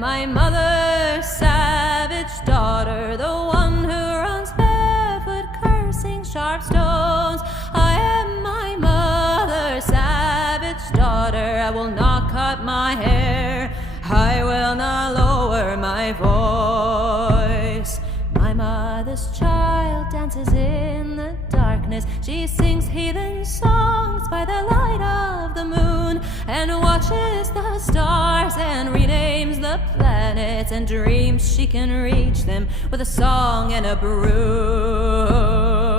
My mother's savage daughter, the one who runs barefoot, cursing sharp stones. I am my mother's savage daughter. I will not cut my hair, I will not lower my voice. My mother's child dances in the darkness. She sings heathen songs by the light of the moon, and watches the stars and renames the planets, and dreams she can reach them with a song and a broom.